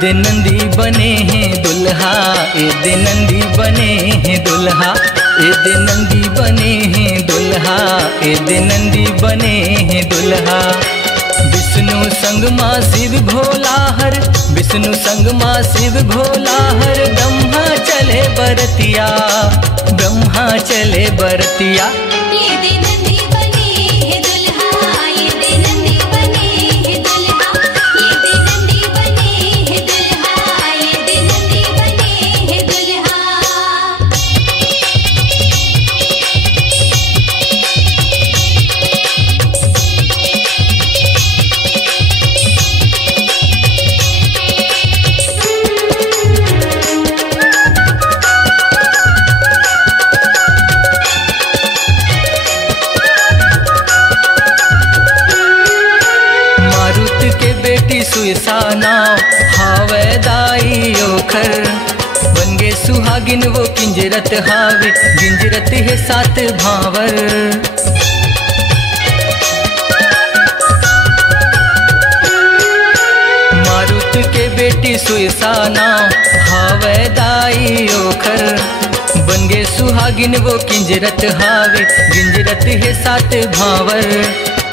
दे नंदी बने हैं दुल्हा, ए दे नंदी बने हैं दुल्हा, ए दे नंदी बने हैं दुल्हा, ए दे नंदी बने हैं दुल्हा। विष्णु संग माँ शिव भोला हर, विष्णु संग माँ शिव भोला हर, ब्रह्मा चले बरतिया, ब्रह्मा चले बरतिया। ये दे नंदी बने हैं दुल्हा, ये दे नंदी बने हैं दुल्हा, ये दे नंदी बने हैं दुल्हा, ये दे नंदी बने हैं दुल्हा। सुइसाना हावे दाई ओखर, बन गे सुहागिन वो किंजरत हावे, गिंजरत है सात भावर। मारुत के बेटी सुइसाना हावे दाई ओखर, बन गे सुहागिन वो किंजरत हावे, गिंजरत है सात भावर।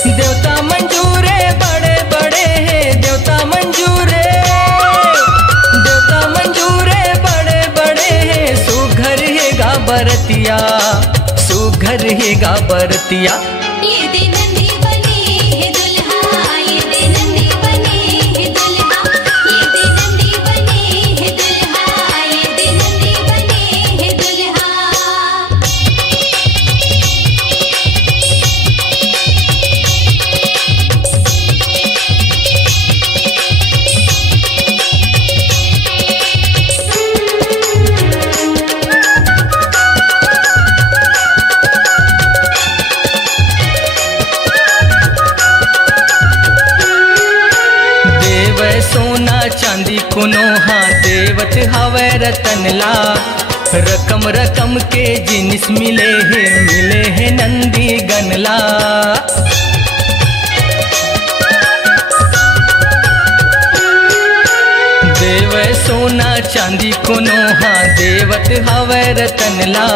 देवता मंजूरे बड़े बड़े हैं, देवता मंजूरे, देवता मंजूरे बड़े बड़े हैं, सुघर है गा बरतिया, सुघर है गा बरतिया। ये दे नंदी बने हैं दुल्हा, ये दे नंदी बने हैं दुल्हा, ये दे नंदी बने हैं दुल्हा, ये दे नंदी बने हैं दुल्हा। सोना चांदी कुनोहा देवत हवे रतनला, रकम रकम के जिनिस मिले हैं नंदी गनला। देव सोना चांदी कुनोहा देवत हवे रतनला,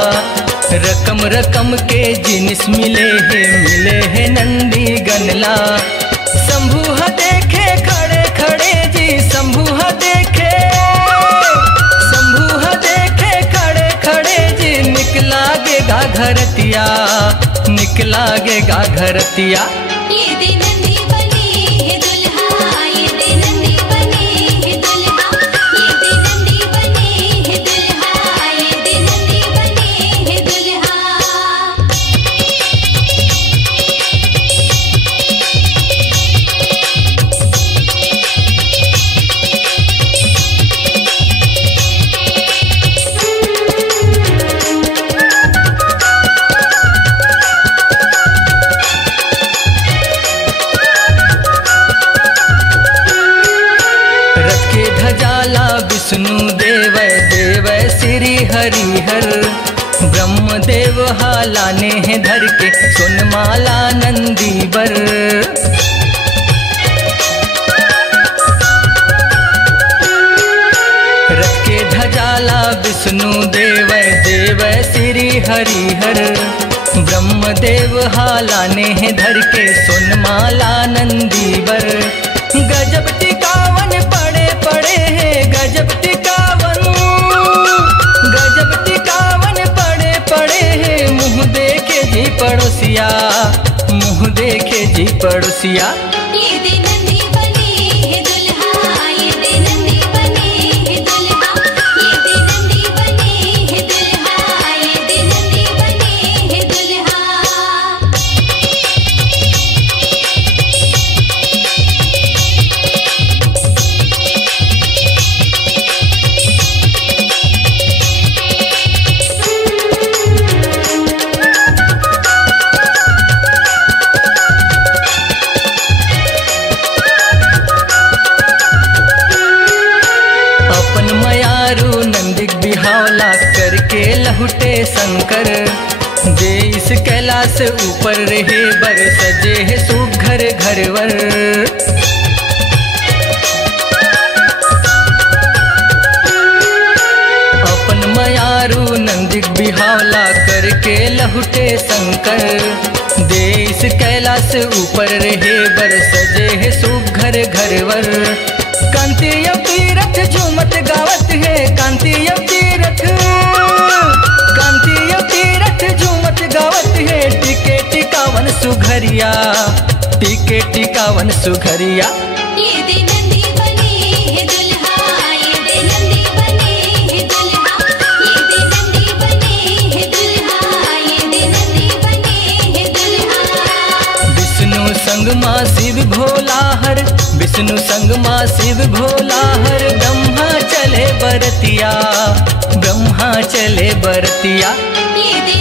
रकम रकम के जिनिस मिले हैं नंदी गनला। शंभु देखे खड़े खड़े जी, शंभु देखे, शंभु देखे खड़े खड़े जी, निकला गेगा घरतिया, निकला गेगा घरतिया। ये दे नंदी बने हैं दुल्हा, ये दे नंदी बने हैं दुल्हा, ये दे नंदी बने हैं दुल्हा, ये दे नंदी बने हैं दुल्हा। विष्णु देव देव श्री हरिहर, ब्रह्म देव हालाने हैं धर के, सोनमाला नंदी बर। रथ के ध्वजाला विष्णु देव देव श्री हरिहर, ब्रह्म देव हालाने हैं धर के, सोनमाला नंदी बर। गजब टिकावन पड़े पड़े हैं, गजब टिकावन, गजब टिकावन पड़े पड़े हैं, मुँह देखे जी पड़ोसिया, मुँह देखे जी पड़ोसिया। ये दे नंदी बने हैं दुल्हा, ये दे नंदी बने हैं दुल्हा, ये दे नंदी बने हैं दुल्हा, ये दे नंदी बने हैं दुल्हा। बिहावला करके लहुटे शंकर, जे इस कैलाश ऊपर रहे बर, सजे है सुघर घरवर। बिहावला करके लहुटे शंकर। देश कैलाश ऊपर रहे बर सजे है सुघर घरवर। कांति अब तीरथ झूमत गावत है, कांति अब तीरथ, कांति अब तीरथ झूमत गावत है। टिके टिकावन सुघरिया, टिके टिकावन सुघरिया। ये दे नंदी बने है दुल्हा, ये दे नंदी बने है दुल्हा, ये दे नंदी बने है दुल्हा, ये दे नंदी बने है दुल्हा। विष्णु संग माँ शिव भोला हर, विष्णु संग माँ शिव भोला हर। ब्रह्मा चले बरतिया, ब्रह्मा चले बरतिया। ये दे